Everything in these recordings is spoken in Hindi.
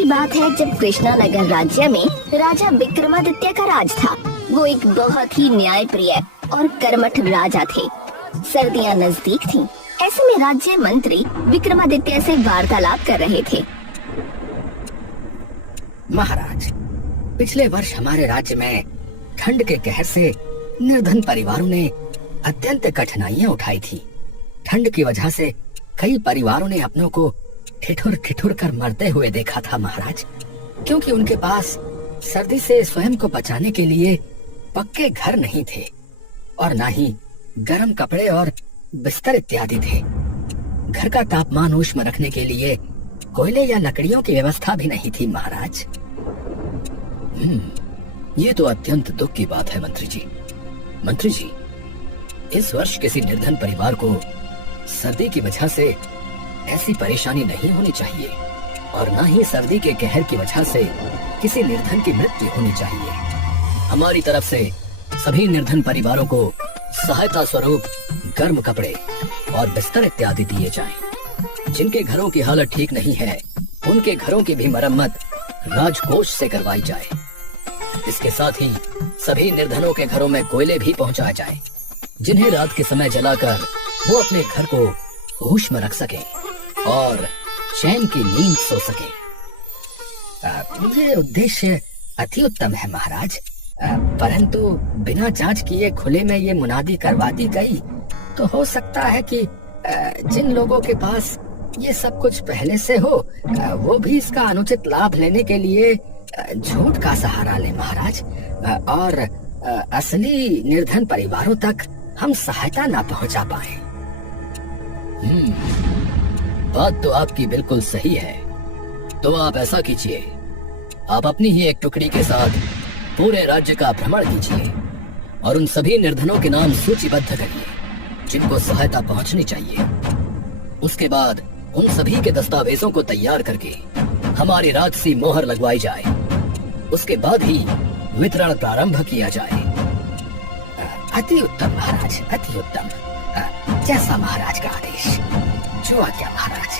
की बात है जब कृष्णानगर राज्य में राजा विक्रमादित्य का राज था। वो एक बहुत ही न्यायप्रिय और कर्मठ राजा थे। सर्दियां नजदीक थीं। ऐसे में राज्य मंत्री विक्रमादित्य से वार्तालाप कर रहे थे। महाराज, पिछले वर्ष हमारे राज्य में ठंड के कहर से निर्धन परिवारों ने अत्यंत कठिनाइयां उठाई थी। ठंड की वजह से कई परिवारों ने अपनों को ठिठुर ठिठुर कर मरते हुए देखा था महाराज, क्योंकि उनके पास सर्दी से स्वयं को बचाने के लिए पक्के घर नहीं थे और न ही गर्म कपड़े और बिस्तर इत्यादि थे। घर का तापमान ऊष्म रखने के लिए कोयले या लकड़ियों की व्यवस्था भी नहीं थी महाराज। ये तो अत्यंत दुख की बात है मंत्री जी। मंत्री जी, इस वर्ष किसी निर्धन परिवार को सर्दी की वजह से ऐसी परेशानी नहीं होनी चाहिए और न ही सर्दी के कहर की वजह से किसी निर्धन की मृत्यु होनी चाहिए। हमारी तरफ से सभी निर्धन परिवारों को सहायता स्वरूप गर्म कपड़े और बिस्तर इत्यादि दिए जाएं। जिनके घरों की हालत ठीक नहीं है उनके घरों की भी मरम्मत राजकोष से करवाई जाए। इसके साथ ही सभी निर्धनों के घरों में कोयले भी पहुंचाए जाएं, जिन्हें रात के समय जलाकर वो अपने घर को ऊष्म रख सके और चैन की नींद सो सके। ये उद्देश्य अति उत्तम है महाराज, परंतु बिना जांच किए खुले में ये मुनादी करवा दी गई तो हो सकता है कि जिन लोगों के पास ये सब कुछ पहले से हो वो भी इसका अनुचित लाभ लेने के लिए झूठ का सहारा ले महाराज, और असली निर्धन परिवारों तक हम सहायता ना पहुंचा पाए। बात तो आपकी बिल्कुल सही है। तो आप ऐसा कीजिए, आप अपनी ही एक टुकड़ी के साथ पूरे राज्य का भ्रमण कीजिए और उन सभी निर्धनों के नाम सूचीबद्ध करिए जिनको सहायता पहुंचनी चाहिए। उसके बाद उन सभी के दस्तावेजों को तैयार करके हमारी राजसी मोहर लगवाई जाए। उसके बाद ही वितरण प्रारंभ किया जाए। अति उत्तम महाराज, अति उत्तम। जैसा महाराज का आदेश। जो आज्ञा महाराज।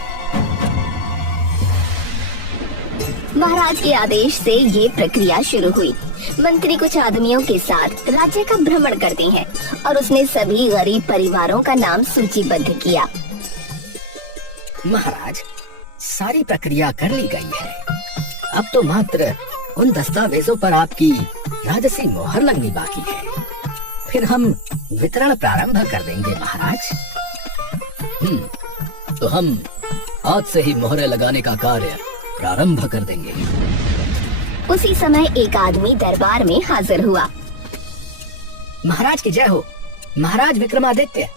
महाराज के आदेश से ये प्रक्रिया शुरू हुई। मंत्री कुछ आदमियों के साथ राज्य का भ्रमण करते हैं और उसने सभी गरीब परिवारों का नाम सूचीबद्ध किया। महाराज, सारी प्रक्रिया कर ली गई है। अब तो मात्र उन दस्तावेजों पर आपकी राजसी मोहर लगनी बाकी है। फिर हम वितरण प्रारंभ कर देंगे महाराज। तो हम आज से ही मोहरें लगाने का कार्य प्रारंभ कर देंगे। उसी समय एक आदमी दरबार में हाजिर हुआ। महाराज की जय हो। महाराज विक्रमादित्य,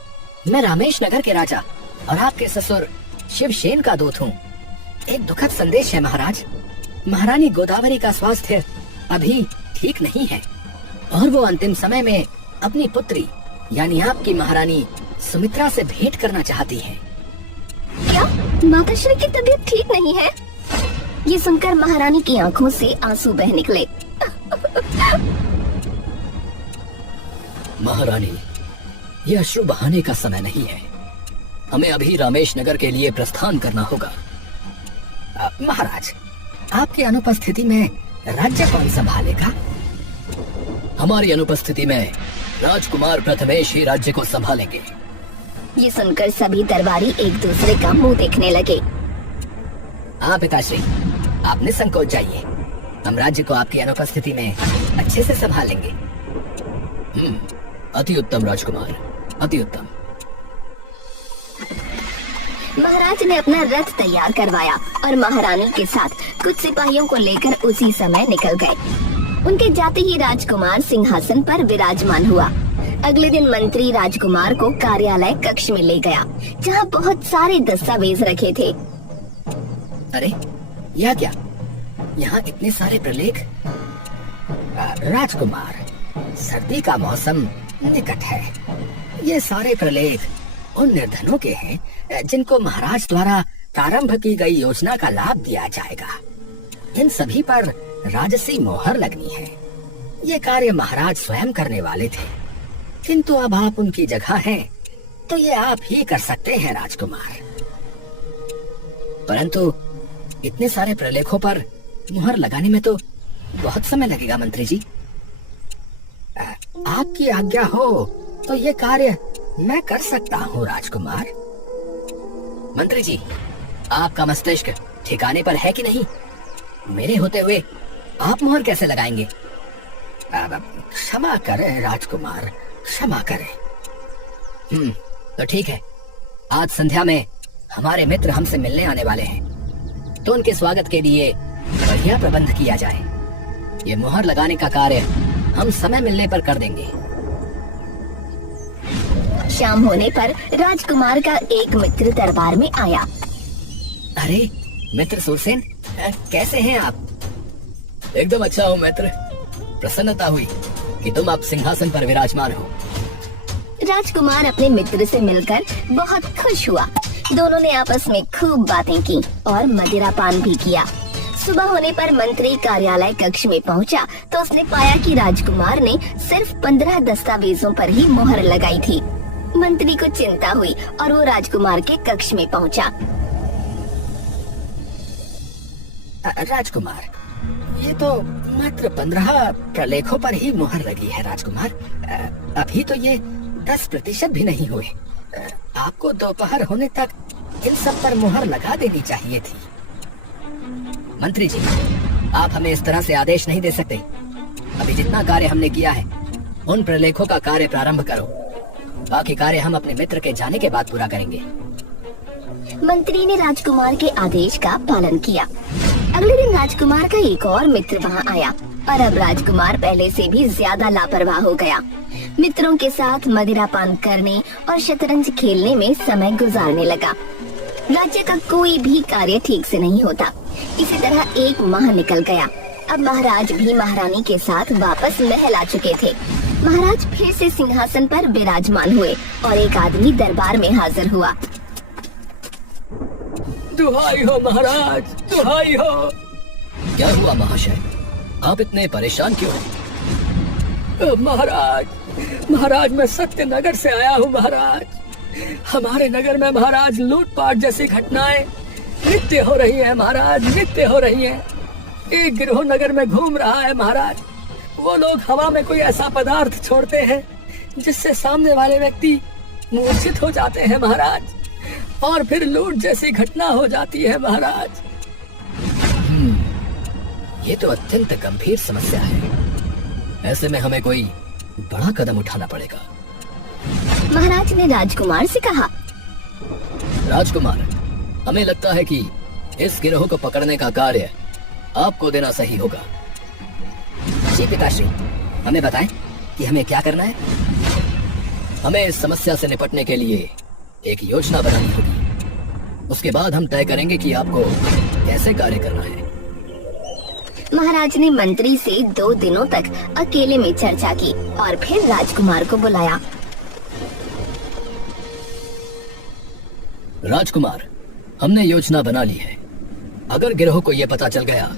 मैं रामेश नगर के राजा और आपके ससुर शिवसेन का दूत हूँ। एक दुखद संदेश है महाराज। महारानी गोदावरी का स्वास्थ्य अभी ठीक नहीं है और वो अंतिम समय में अपनी पुत्री यानी आपकी महारानी सुमित्रा से भेंट करना चाहती है। क्या माताश्री की तबीयत ठीक नहीं है? ये सुनकर महारानी की आंखों से आंसू बह निकले। महारानी, यह अश्रु बहाने का समय नहीं है। हमें अभी रामेश नगर के लिए प्रस्थान करना होगा। महाराज, आपकी अनुपस्थिति में राज्य कौन संभालेगा? हमारी अनुपस्थिति में राजकुमार प्रथमेश ही राज्य को संभालेंगे। ये सुनकर सभी दरबारी एक दूसरे का मुंह देखने लगे। हाँ पिताश्री, आप निसंकोच जाइए। हम राज्य को आपकी अनुपस्थिति में अच्छे से संभालेंगे। अति उत्तम राजकुमार, अति उत्तम। महाराज ने अपना रथ तैयार करवाया और महारानी के साथ कुछ सिपाहियों को लेकर उसी समय निकल गए। उनके जाते ही राजकुमार सिंहासन पर विराजमान हुआ। अगले दिन मंत्री राजकुमार को कार्यालय कक्ष में ले गया, जहाँ बहुत सारे दस्तावेज रखे थे। अरे यह क्या? यहाँ इतने सारे प्रलेख। राजकुमार, सर्दी का मौसम निकट है। ये सारे प्रलेख उन निर्धनों के हैं जिनको महाराज द्वारा प्रारंभ की गई योजना का लाभ दिया जाएगा। इन सभी पर राजसी मोहर लगनी है। ये कार्य महाराज स्वयं करने वाले थे, किंतु अब आप उनकी जगह हैं, तो ये आप ही कर सकते हैं राजकुमार। परंतु इतने सारे प्रलेखों पर मुहर लगाने में तो बहुत समय लगेगा मंत्री जी। आपकी आज्ञा हो तो ये कार्य मैं कर सकता हूँ राजकुमार। मंत्री जी, आपका मस्तिष्क ठिकाने पर है कि नहीं? मेरे होते हुए आप मुहर कैसे लगाएंगे? क्षमा करें राजकुमार, क्षमा करें। तो ठीक है, आज संध्या में हमारे मित्र हमसे मिलने आने वाले हैं, तो उनके स्वागत के लिए बढ़िया प्रबंध किया जाए। ये मुहर लगाने का कार्य हम समय मिलने पर कर देंगे। शाम होने पर राजकुमार का एक मित्र दरबार में आया। अरे मित्र सुरसेन, कैसे हैं आप? एकदम अच्छा हूँ मित्र। प्रसन्नता हुई कि तुम अब सिंहासन पर विराजमान हो। राजकुमार अपने मित्र से मिलकर बहुत खुश हुआ। दोनों ने आपस में खूब बातें की और मदिरा पान भी किया। सुबह होने पर मंत्री कार्यालय कक्ष में पहुंचा तो उसने पाया कि राजकुमार ने सिर्फ 15 दस्तावेजों पर ही मुहर लगाई थी। मंत्री को चिंता हुई और वो राजकुमार के कक्ष में पहुंचा। राजकुमार, ये तो मात्र 15 प्रलेखों पर ही मुहर लगी है राजकुमार। अभी तो ये 10% भी नहीं हुए। आपको दोपहर होने तक इन सब पर मुहर लगा देनी चाहिए थी। मंत्री जी, आप हमें इस तरह से आदेश नहीं दे सकते। अभी जितना कार्य हमने किया है उन प्रलेखों का कार्य प्रारंभ करो। बाकी कार्य हम अपने मित्र के जाने के बाद पूरा करेंगे। मंत्री ने राजकुमार के आदेश का पालन किया। अगले दिन राजकुमार का एक और मित्र वहाँ आया और अब राजकुमार पहले से भी ज्यादा लापरवाह हो गया। मित्रों के साथ मदिरा पान करने और शतरंज खेलने में समय गुजारने लगा। राज्य का कोई भी कार्य ठीक से नहीं होता। इसी तरह 1 माह निकल गया। अब महाराज भी महारानी के साथ वापस महल आ चुके थे। महाराज फिर से सिंहासन पर विराजमान हुए और एक आदमी दरबार में हाजिर हुआ। दुहाई हो महाराज, दुहाई हो। क्या हुआ महाशय, आप इतने परेशान क्यों हैं? महाराज मैं सत्यनगर से आया हूँ महाराज। हमारे नगर में महाराज लूटपाट जैसी घटनाएं नित्य हो रही है महाराज, नित्य हो रही है। एक गिरोह नगर में घूम रहा है महाराज। वो लोग हवा में कोई ऐसा पदार्थ छोड़ते हैं जिससे सामने वाले व्यक्ति मूर्छित हो जाते हैं महाराज, और फिर लूट जैसी घटना हो जाती है महाराज। ये तो अत्यंत गंभीर समस्या है। ऐसे में हमें कोई बड़ा कदम उठाना पड़ेगा। महाराज ने राजकुमार से कहा। राजकुमार, हमें लगता है कि इस गिरोह को पकड़ने का कार्य आपको देना सही होगा। जी पिताश्री, हमें बताएं कि हमें क्या करना है। हमें इस समस्या से निपटने के लिए एक योजना बनानी होगी। उसके बाद हम तय करेंगे कि आपको कैसे कार्य करना है। महाराज ने मंत्री से 2 दिनों तक अकेले में चर्चा की और फिर राजकुमार को बुलाया। राजकुमार, हमने योजना बना ली है। अगर गिरोह को यह पता चल गया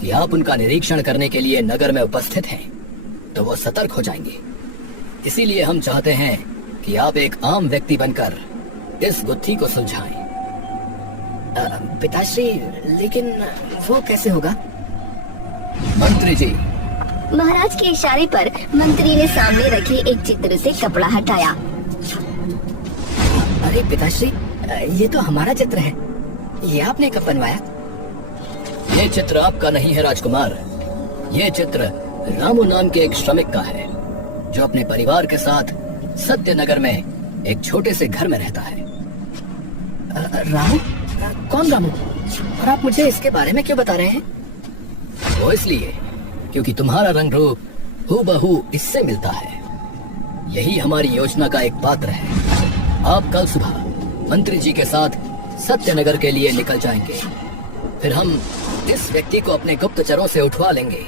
कि आप उनका निरीक्षण करने के लिए नगर में उपस्थित हैं, तो वो सतर्क हो जाएंगे। इसीलिए हम चाहते हैं कि आप एक आम व्यक्ति बनकर इस गुत्थी को सुलझाएं। पिताश्री, लेकिन वो कैसे होगा? मंत्री जी। महाराज के इशारे पर मंत्री ने सामने रखे एक चित्र से कपड़ा हटाया। अरे पिताश्री, ये तो हमारा चित्र है। ये आपने कब बनवाया? ये चित्र आपका नहीं है राजकुमार। ये चित्र रामू नाम के एक श्रमिक का है, जो अपने परिवार के साथ सत्यनगर में एक छोटे से घर में रहता है। रामू? कौन रामू? और आप मुझे इसके बारे में क्यों बता रहे हैं? वो इसलिए क्योंकि तुम्हारा रंग रूप हूबहू इससे मिलता है। यही हमारी योजना का एक पात्र है। आप कल सुबह मंत्री जी के साथ सत्यनगर के लिए निकल जाएंगे। फिर हम इस व्यक्ति को अपने गुप्तचरों से उठवा लेंगे।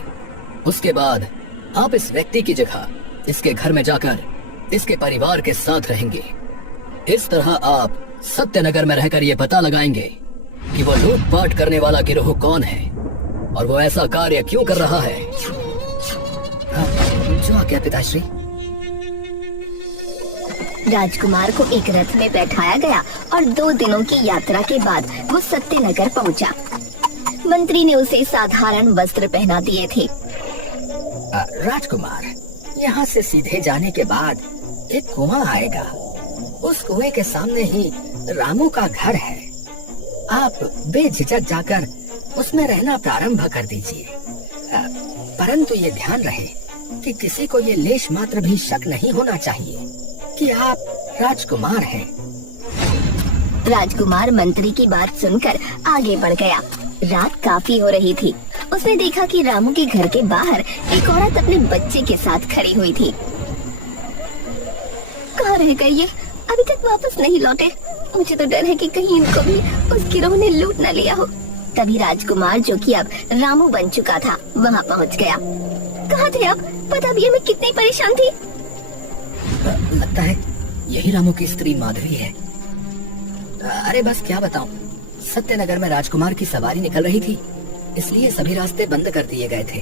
उसके बाद आप इस व्यक्ति की जगह इसके घर में जाकर इसके परिवार के साथ रहेंगे। इस तरह आप सत्यनगर में रहकर ये पता लगाएंगे कि वो लूटपाट करने वाला गिरोह कौन है और वो ऐसा कार्य क्यों कर रहा है। जो आज्ञा पिताश्री। राजकुमार को एक रथ में बैठाया गया और 2 दिनों की यात्रा के बाद वो सत्यनगर पहुंचा। मंत्री ने उसे साधारण वस्त्र पहना दिए थे। राजकुमार, यहाँ से सीधे जाने के बाद एक कुआं आएगा। उस कुएं के सामने ही रामू का घर है। आप बेझिझक जाकर उसमें रहना प्रारंभ कर दीजिए। परंतु ये ध्यान रहे कि किसी को ये लेश मात्र भी शक नहीं होना चाहिए कि आप राजकुमार हैं। राजकुमार मंत्री की बात सुनकर आगे बढ़ गया। रात काफी हो रही थी। उसने देखा कि रामू के घर के बाहर एक औरत अपने बच्चे के साथ खड़ी हुई थी। कहाँ रह गए ये? अभी तक वापस नहीं लौटे। मुझे तो डर है कि कहीं इनको भी उस गिरोह ने लूट न लिया हो। तभी राजकुमार, जो कि अब रामू बन चुका था, वहाँ पहुँच गया। कहाँ थे आप? पता भी है मैं कितनी परेशान थी। लगता है यही रामू की स्त्री माधवी है। अरे बस क्या बताऊं, सत्यनगर में राजकुमार की सवारी निकल रही थी, इसलिए सभी रास्ते बंद कर दिए गए थे।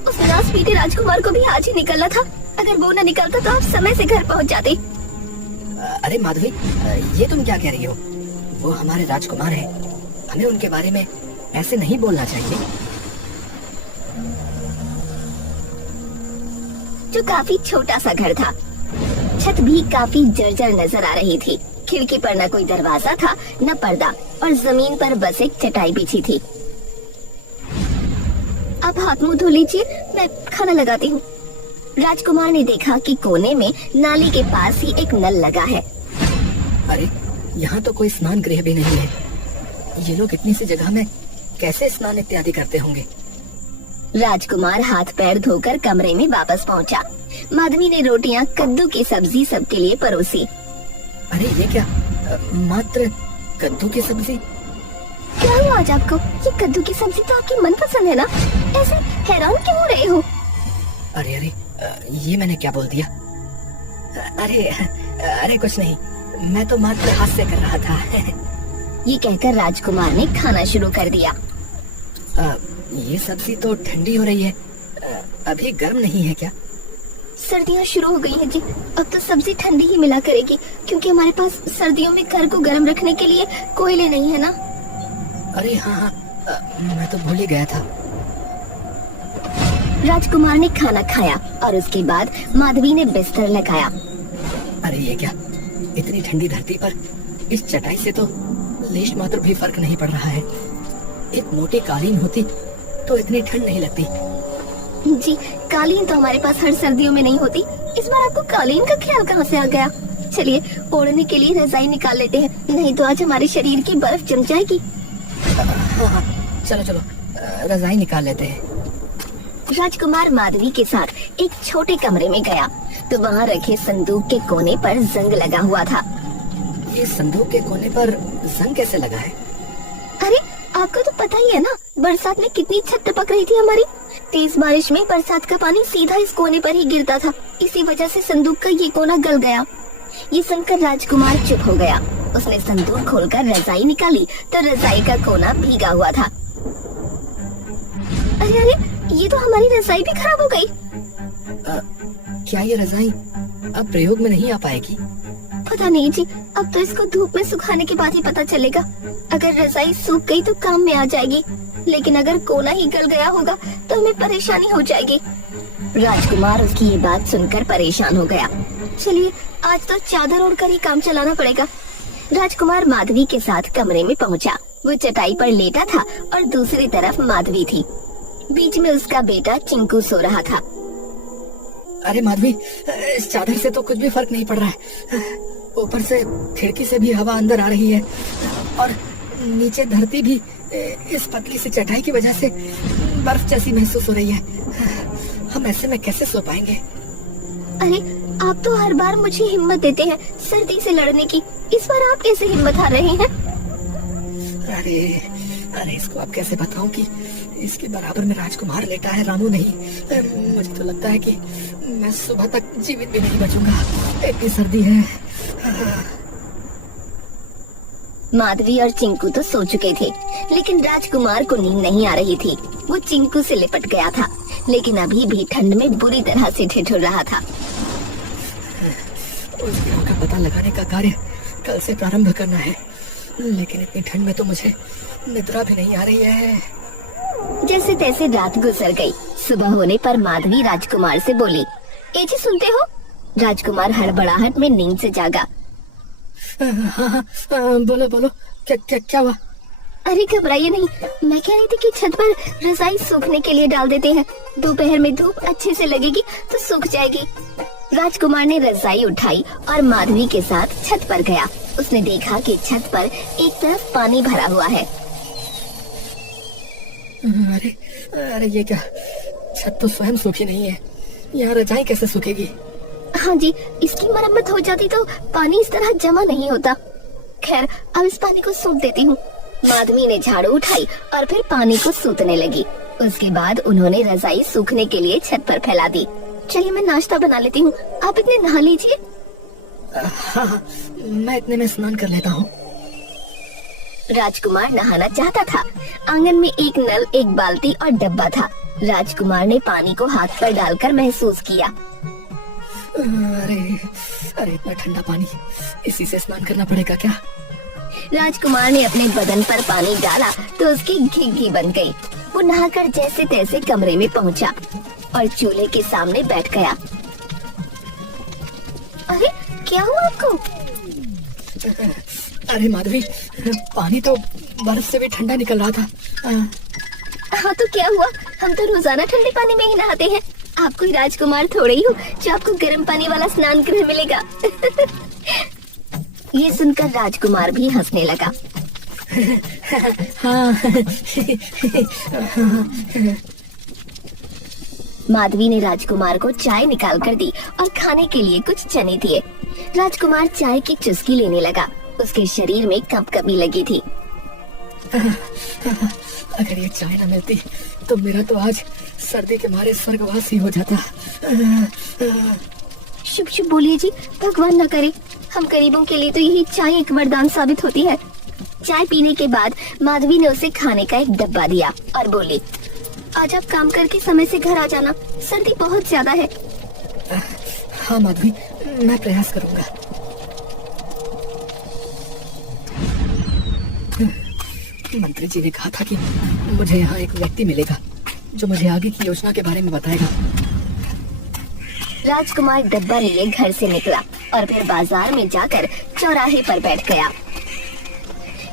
उस नास पीटे राजकुमार को भी आज ही निकलना था। अगर वो न निकलता तो आप समय से घर पहुंच जाते। अरे माधवी, ये तुम क्या कह रही हो? वो हमारे राजकुमार हैं। हमें उनके बारे में ऐसे नहीं बोलना चाहिए। जो काफी छोटा सा घर था, छत भी काफी जर्जर नजर आ रही थी। खिड़की पर न कोई दरवाजा था, न पर्दा, और जमीन पर बस एक चटाई बिछी थी। आप हाथ मुंह धो लीजिए, मैं खाना लगाती हूँ। राजकुमार ने देखा कि कोने में नाली के पास ही एक नल लगा है। अरे यहाँ तो कोई स्नान गृह भी नहीं है। ये लोग इतनी सी जगह में कैसे स्नान इत्यादि करते होंगे? राजकुमार हाथ पैर धोकर कमरे में वापस पहुंचा। माधवी ने रोटियां, कद्दू की सब्जी सबके लिए परोसी। अरे ये क्या, मात्र कद्दू की सब्जी? क्या हुआ आज आपको? ये कद्दू की सब्जी तो आपकी मनपसंद है ना? ऐसे हैरान क्यों हो रहे हो? अरे अरे, ये मैंने क्या बोल दिया? अरे अरे कुछ नहीं, मैं तो मात्र हास्य कर रहा था। ये कहकर राजकुमार ने खाना शुरू कर दिया। ये सब्जी तो ठंडी हो रही है, अभी गर्म नहीं है क्या? सर्दियाँ शुरू हो गई हैं जी, अब तो सब्जी ठंडी ही मिला करेगी, क्योंकि हमारे पास सर्दियों में घर को गर्म रखने के लिए कोयले नहीं है ना। अरे हाँ, मैं तो भूल ही गया था। राजकुमार ने खाना खाया और उसके बाद माधवी ने बिस्तर लगाया। अरे ये क्या, इतनी ठंडी धरती पर इस चटाई से तो लेश मात्र भी फर्क नहीं पड़ रहा है। एक मोटी कालीन होती तो इतनी ठंड नहीं लगती। जी, कालीन तो हमारे पास हर सर्दियों में नहीं होती। इस बार आपको कालीन का ख्याल कहाँ से आ गया? चलिए ओढ़ने के लिए रजाई निकाल लेते हैं, नहीं तो आज हमारे शरीर की बर्फ जम जाएगी। हाँ, चलो चलो, रजाई निकाल लेते हैं। राजकुमार माधवी के साथ एक छोटे कमरे में गया तो वहाँ रखे संदूक के कोने पर जंग लगा हुआ था। ये संदूक के कोने पर जंग कैसे लगा है? अरे आपको तो पता ही है ना, बरसात में कितनी छत टपक रही थी हमारी। तेज बारिश में बरसात का पानी सीधा इस कोने पर ही गिरता था, इसी वजह से संदूक का ये कोना गल गया। ये सुनकर राजकुमार चुप हो गया। उसने संदूक खोलकर रजाई निकाली तो रजाई का कोना भीगा हुआ था। अरे अरे, ये तो हमारी रजाई भी खराब हो गई। क्या ये रजाई अब प्रयोग में नहीं आ पाएगी? पता नहीं जी, अब तो इसको धूप में सुखाने के बाद ही पता चलेगा। अगर रजाई सूख गई तो काम में आ जाएगी, लेकिन अगर कोना ही गल गया होगा तो हमें परेशानी हो जाएगी। राजकुमार उसकी ये बात सुनकर परेशान हो गया। चलिए आज तो चादर ओढ़कर ही काम चलाना पड़ेगा। राजकुमार माधवी के साथ कमरे में पहुंचा। वो चटाई पर लेटा था और दूसरी तरफ माधवी थी। बीच में उसका बेटा चिंकू सो रहा था। अरे माधवी, इस चादर से तो कुछ भी फर्क नहीं पड़ रहा है। ऊपर से खिड़की से भी हवा अंदर आ रही है और नीचे धरती भी इस पतली सी चटाई की वजह से बर्फ जैसी महसूस हो रही है। हम ऐसे में कैसे सो पाएंगे? अरे आप तो हर बार मुझे हिम्मत देते हैं सर्दी से लड़ने की, इस बार आप कैसे हिम्मत हार रहे हैं? अरे अरे, इसको आप कैसे बताऊं कि इसके बराबर में राजकुमार लेटा है, रामू नहीं। मुझे तो लगता है कि मैं सुबह तक जीवित भी नहीं बचूंगा, इतनी सर्दी है। माधवी और चिंकू तो सो चुके थे, लेकिन राजकुमार को नींद नहीं आ रही थी। वो चिंकू से लिपट गया था, लेकिन अभी भी ठंड में बुरी तरह से ठिठुर रहा था। उस गिरोह का पता लगाने का कार्य कल से प्रारंभ करना है। लेकिन इतनी ठंड में तो मुझे निद्रा भी नहीं आ रही है। जैसे तैसे रात गुजर गई। सुबह होने पर माधवी राजकुमार से बोली, ए जी सुनते हो? राजकुमार हड़बड़ाहट में नींद से जागा। हाँ, बोलो बोलो, क्या हुआ? अरे घबराइए नहीं, मैं कह रही थी कि छत पर रजाई सूखने के लिए डाल देते हैं, दोपहर में धूप अच्छे से लगेगी तो सूख जाएगी। राजकुमार ने रजाई उठाई और माधवी के साथ छत पर गया। उसने देखा कि छत पर एक तरफ पानी भरा हुआ है। अरे ये क्या, छत तो स्वयं सूखी नहीं है, यहाँ रजाई कैसे सूखेगी? हाँ जी, इसकी मरम्मत हो जाती तो पानी इस तरह जमा नहीं होता। खैर, अब इस पानी को सूख देती हूँ। माधवी ने झाड़ू उठाई और फिर पानी को सूतने लगी। उसके बाद उन्होंने रजाई सूखने के लिए छत पर फैला दी। चलिए मैं नाश्ता बना लेती हूँ, आप इतने नहा लीजिए। हाँ, मैं इतने में स्नान कर लेता हूँ। राजकुमार नहाना चाहता था। आंगन में एक नल, एक बाल्टी और डब्बा था। राजकुमार ने पानी को हाथ पर डालकर महसूस किया। अरे इतना ठंडा पानी, इसी से स्नान करना पड़ेगा क्या? राजकुमार ने अपने बदन पर पानी डाला तो उसकी घिघी बन गई। वो नहाकर जैसे तैसे कमरे में पहुंचा और चूल्हे के सामने बैठ गया। अरे क्या हुआ आपको? अरे माधवी, पानी तो बर्फ से भी ठंडा निकल रहा था। हाँ तो क्या हुआ, हम तो रोजाना ठंडे पानी में ही नहाते हैं। आप कोई राजकुमार थोड़े ही हो जो आपको गर्म पानी वाला स्नान गृह मिलेगा। ये सुनकर राजकुमार भी हंसने लगा। माधवी ने राजकुमार को चाय निकाल कर दी और खाने के लिए कुछ चने दिए। राजकुमार चाय की चुस्की लेने लगा। उसके शरीर में कपकपी लगी थी। अगर ये चाय न मिलती तो मेरा तो आज सर्दी के मारे स्वर्गवास ही हो जाता। शुभ शुभ बोलिए जी, भगवान न करे। हम गरीबों के लिए तो यही चाय एक वरदान साबित होती है। चाय पीने के बाद माधवी ने उसे खाने का एक डब्बा दिया और बोली, आज आप काम करके समय से घर आ जाना, सर्दी बहुत ज्यादा है। हाँ माधवी, मैं प्रयास करूंगा। मंत्री जी ने कहा था कि मुझे यहाँ एक व्यक्ति मिलेगा जो मुझे आगे की योजना के बारे में बताएगा। राजकुमार डब्बा लिए घर से निकला और फिर बाजार में जाकर चौराहे पर बैठ गया।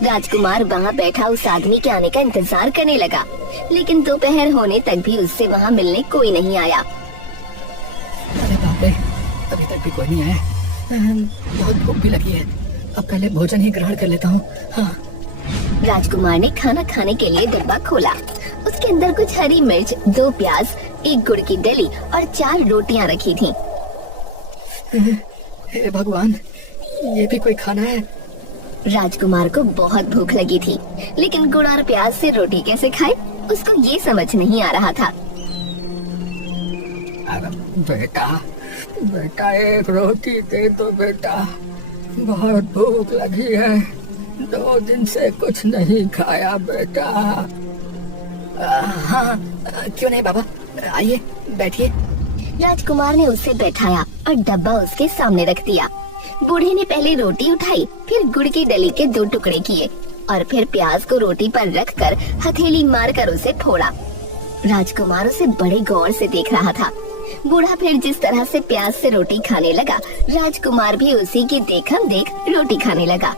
राजकुमार वहाँ बैठा उस आदमी के आने का इंतजार करने लगा, लेकिन दोपहर होने तक भी उससे वहाँ मिलने कोई नहीं आया। अरे बाप रे, अभी तक भी कोई नहीं आया। बहुत भूख भी लगी है, अब पहले भोजन ही ग्रहण कर लेता हूँ। हाँ। राजकुमार ने खाना खाने के लिए डब्बा खोला। उसके अंदर कुछ हरी मिर्च, 2 प्याज, 1 गुड़ की डली और 4 रोटियां रखी थीं। हे भगवान, ये भी कोई खाना है? राजकुमार को बहुत भूख लगी थी, लेकिन गुड़ और प्याज से रोटी कैसे खाए, उसको ये समझ नहीं आ रहा था। बेटा एक रोटी दे दो बेटा, बहुत भूख लगी है, 2 दिन से कुछ नहीं खाया बेटा। हाँ, क्यों नहीं बाबा, आइए बैठिए। राजकुमार ने उसे बैठाया और डब्बा उसके सामने रख दिया। बूढ़े ने पहले रोटी उठाई, फिर गुड़ की डली के 2 टुकड़े किए और फिर प्याज को रोटी पर रखकर हथेली मारकर उसे फोड़ा। राजकुमार उसे बड़े गौर से देख रहा था। बूढ़ा फिर जिस तरह से प्याज से रोटी खाने लगा, राजकुमार भी उसी की देखम देख रोटी खाने लगा।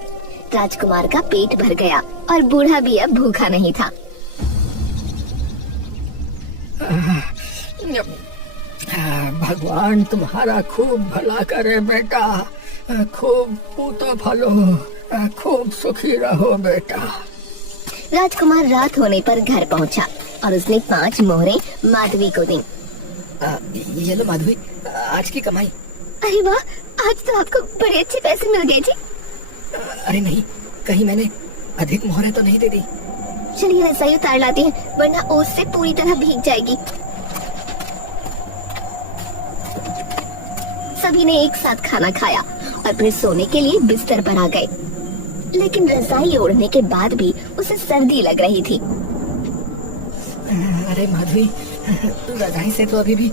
राजकुमार का पेट भर गया और बूढ़ा भी अब भूखा नहीं था। भगवान तुम्हारा खूब भला करे बेटा, खूब पूतो फलो, खूब सुखी रहो बेटा। राजकुमार रात होने पर घर पहुंचा और उसने 5 मोहरे माधवी को दी। ये लो माधवी, आज की कमाई। अरे वाह, आज तो आपको बड़े अच्छे पैसे मिल गए जी। अरे नहीं, कहीं मैंने अधिक मोहरें तो नहीं दे दी। चलिए रजाई उतार लाते हैं, वरना ओस से पूरी तरह भीग जाएगी। सभी ने एक साथ खाना खाया और फिर सोने के लिए बिस्तर पर आ गए, लेकिन रजाई ओढ़ने के बाद भी उसे सर्दी लग रही थी। अरे माधवी, रजाई से तो अभी भी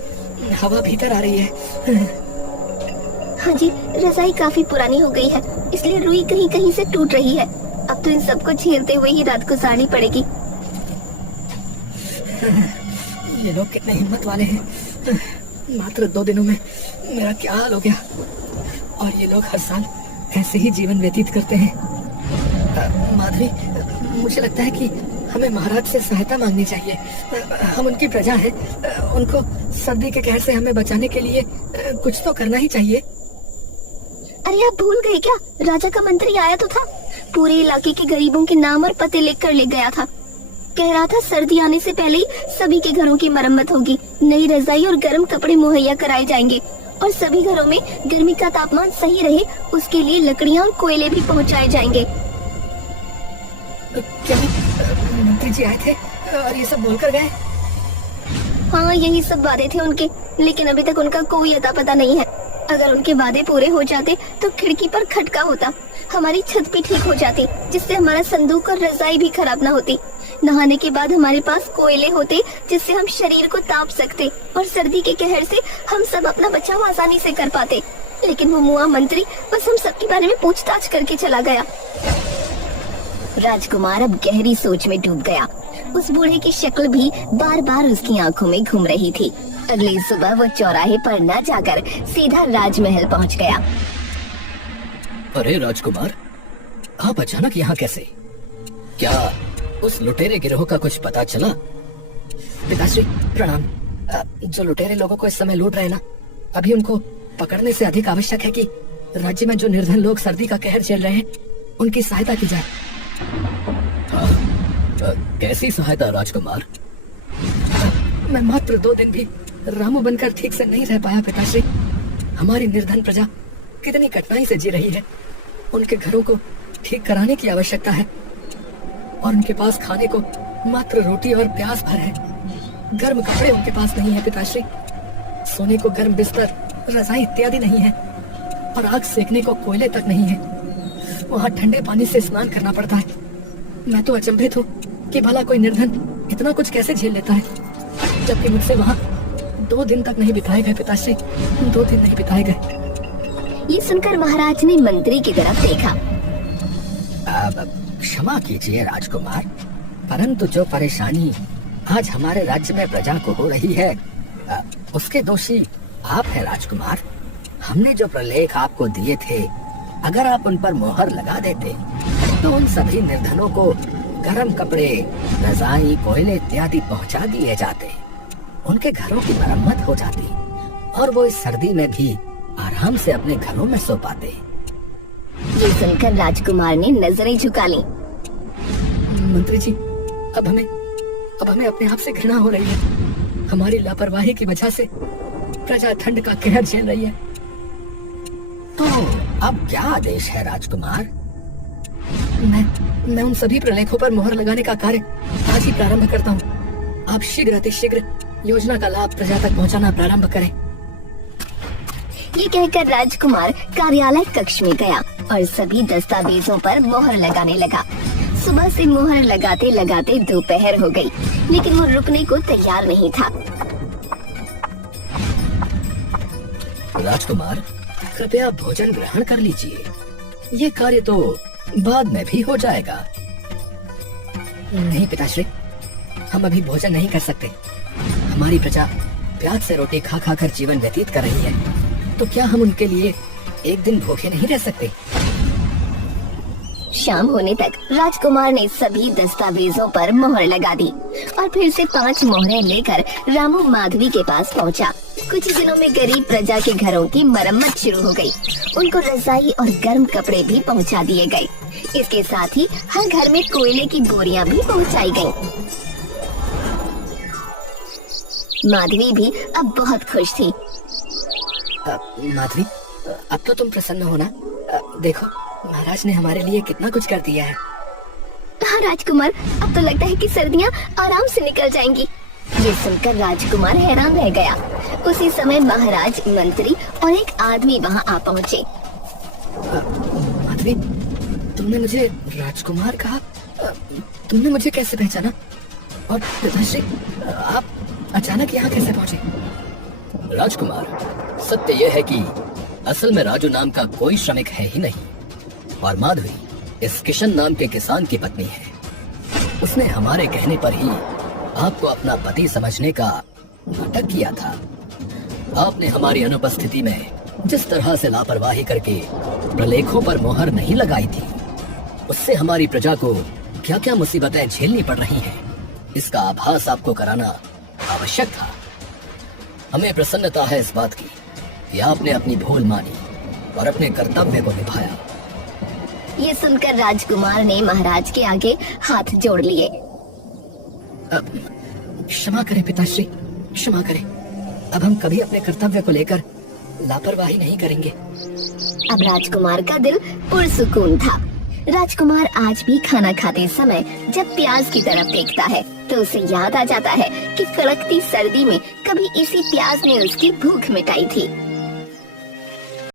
हवा भीतर आ रही है। हाँ जी, रजाई काफी पुरानी हो गई है, इसलिए रुई कहीं कहीं से टूट रही है। अब तो इन सबको झेलते हुए ही रात गुजारनी पड़ेगी। ये लोग कितने हिम्मत वाले हैं। मात्र 2 दिनों में मेरा क्या हाल हो गया। और ये लोग हर साल ऐसे ही जीवन व्यतीत करते हैं। माधवी, मुझे लगता है कि हमें महाराज से सहायता मांगनी चाहिए। हम उनकी प्रजा हैं। उनको सर्दी के कहर से हमें बचाने के लिए कुछ तो करना ही चाहिए। अरे आप भूल गए क्या, राजा का मंत्री आया तो था। पूरे इलाके के गरीबों के नाम और पते लिखकर ले गया था। कह रहा था सर्दी आने से पहले ही सभी के घरों की मरम्मत होगी, नई रजाई और गर्म कपड़े मुहैया कराए जाएंगे और सभी घरों में गर्मी का तापमान सही रहे उसके लिए लकड़ियाँ और कोयले भी पहुँचाए जाएंगे। क्या मंत्री जी आए थे और ये सब बोलकर गए? हाँ, यही सब वादे थे उनके, लेकिन अभी तक उनका कोई अता पता नहीं है। अगर उनके वादे पूरे हो जाते तो खिड़की पर खटका होता, हमारी छत भी ठीक हो जाती, जिससे हमारा संदूक और रजाई भी खराब ना होती। नहाने के बाद हमारे पास कोयले होते जिससे हम शरीर को ताप सकते और सर्दी के कहर से हम सब अपना बचाव आसानी से कर पाते। लेकिन वो मुआ मंत्री बस हम सबके बारे में पूछताछ करके चला गया। राजकुमार अब गहरी सोच में डूब गया। उस बूढ़े की शक्ल भी बार बार उसकी आंखों में घूम रही थी। अगली सुबह वो चौराहे पर न जाकर सीधा राजमहल पहुंच गया। अरे राजकुमार, आप अचानक यहाँ कैसे? क्या उस लुटेरे गिरोह का कुछ पता चला? पिताश्री प्रणाम। जो लुटेरे लोगों को इस समय लूट रहे हैं ना, अभी उनको पकड़ने से अधिक आवश्यक है कि राज्य में जो निर्धन लोग सर्दी का कहर झेल रहे हैं उनकी सहायता की जाए। कैसी सहायता राजकुमार? मैं मात्र 2 दिन भी रामू बनकर ठीक से नहीं रह पाया पिताश्री। हमारी निर्धन प्रजा कितनी कठिनाई से जी रही है। उनके घरों को ठीक कराने की आवश्यकता है और उनके पास खाने को मात्र रोटी और प्याज भर है। गर्म कपड़े उनके पास नहीं है पिताश्री। सोने को गर्म बिस्तर, रजाई इत्यादि नहीं है और आग सेकने को कोयले तक नहीं है। वहाँ ठंडे पानी से स्नान करना पड़ता है। मैं तो अचंभित हूँ कि भला कोई निर्धन इतना कुछ कैसे झेल लेता है, जबकि मुझसे वहाँ 2 दिन तक नहीं बिताए गए पिताश्री। 2 दिन नहीं बिताए गए। ये सुनकर महाराज ने मंत्री की तरफ देखा। क्षमा कीजिए राजकुमार, परंतु जो परेशानी आज हमारे राज्य में प्रजा को हो रही है उसके दोषी आप हैं राजकुमार। हमने जो प्रलेख आपको दिए थे, अगर आप उन पर मोहर लगा देते तो उन सभी निर्धनों को गर्म कपड़े, रजाई, कोयले इत्यादि पहुंचा दिए जाते। उनके घरों की मरम्मत हो जाती और वो इस सर्दी में भी आराम से अपने घरों में सो पाते। ये सुनकर राजकुमार ने नजरें झुका ली। मंत्री जी, अब हमें अपने आप से घृणा हो रही है। हमारी लापरवाही की वजह से प्रजा ठंड का कहर झेल रही है। तो अब क्या आदेश है राजकुमार? मैं उन सभी प्रलेखों पर मोहर लगाने का कार्य आज ही प्रारंभ करता हूँ। आप शीघ्र अतिशीघ्र योजना का लाभ प्रजा तक पहुँचाना प्रारंभ करें। ये कहकर राजकुमार कार्यालय कक्ष में गया और सभी दस्तावेजों पर मोहर लगाने लगा। सुबह से मोहर लगाते लगाते दोपहर हो गई, लेकिन वो रुकने को तैयार नहीं था। राजकुमार, कृपया भोजन ग्रहण कर लीजिए। ये कार्य तो बाद में भी हो जाएगा। नहीं पिताश्री, हम अभी भोजन नहीं कर सकते। हमारी प्रजा प्याज से रोटी खा खा कर जीवन व्यतीत कर रही है, तो क्या हम उनके लिए एक दिन भूखे नहीं रह सकते? शाम होने तक राजकुमार ने सभी दस्तावेजों पर मोहर लगा दी और फिर से 5 मोहरें लेकर रामू माधवी के पास पहुंचा। कुछ ही दिनों में गरीब प्रजा के घरों की मरम्मत शुरू हो गई। उनको रजाई और गर्म कपड़े भी पहुंचा दिए गए। इसके साथ ही हर घर में कोयले की बोरियां भी पहुंचाई गईं। माधवी भी अब बहुत खुश थी। माधवी, अब तो तुम प्रसन्न हो ना? देखो, महाराज ने हमारे लिए कितना कुछ कर दिया है। हाँ राजकुमार, अब तो लगता है कि सर्दियाँ आराम से निकल जाएंगी। ये सुनकर राजकुमार हैरान रह गया। उसी समय महाराज, मंत्री और एक आदमी वहाँ आ पहुँचे। माधवी, तुमने मुझे राजकुमार कहा? तुमने मुझे कैसे पहचाना? और पिताश्री, आप अचानक यहाँ कैसे पहुँचे? राजकुमार, सत्य यह है कि असल में राजू नाम का कोई श्रमिक है ही नहीं, और माधवी इस किशन नाम के किसान की पत्नी है। उसने हमारे कहने पर ही आपको अपना पति समझने का नाटक किया था। आपने हमारी अनुपस्थिति में जिस तरह से लापरवाही करके प्रलेखों पर मोहर नहीं लगाई थी, उससे हमारी प्रजा को क्या क्या मुसीबतें झेलनी पड़ रही हैं, इसका आभास आपको कराना आवश्यक था। हमें प्रसन्नता है इस बात की कि आपने अपनी भूल मानी और अपने कर्तव्य को निभाया। ये सुनकर राजकुमार ने महाराज के आगे हाथ जोड़ लिए। क्षमा करें पिताश्री, क्षमा करें। अब हम कभी अपने कर्तव्य को लेकर लापरवाही नहीं करेंगे। अब राजकुमार का दिल पुरसुकून था। राजकुमार आज भी खाना खाते समय जब प्याज की तरफ देखता है तो उसे याद आ जाता है कि कड़कती सर्दी में कभी इसी प्याज ने उसकी भूख मिटाई थी।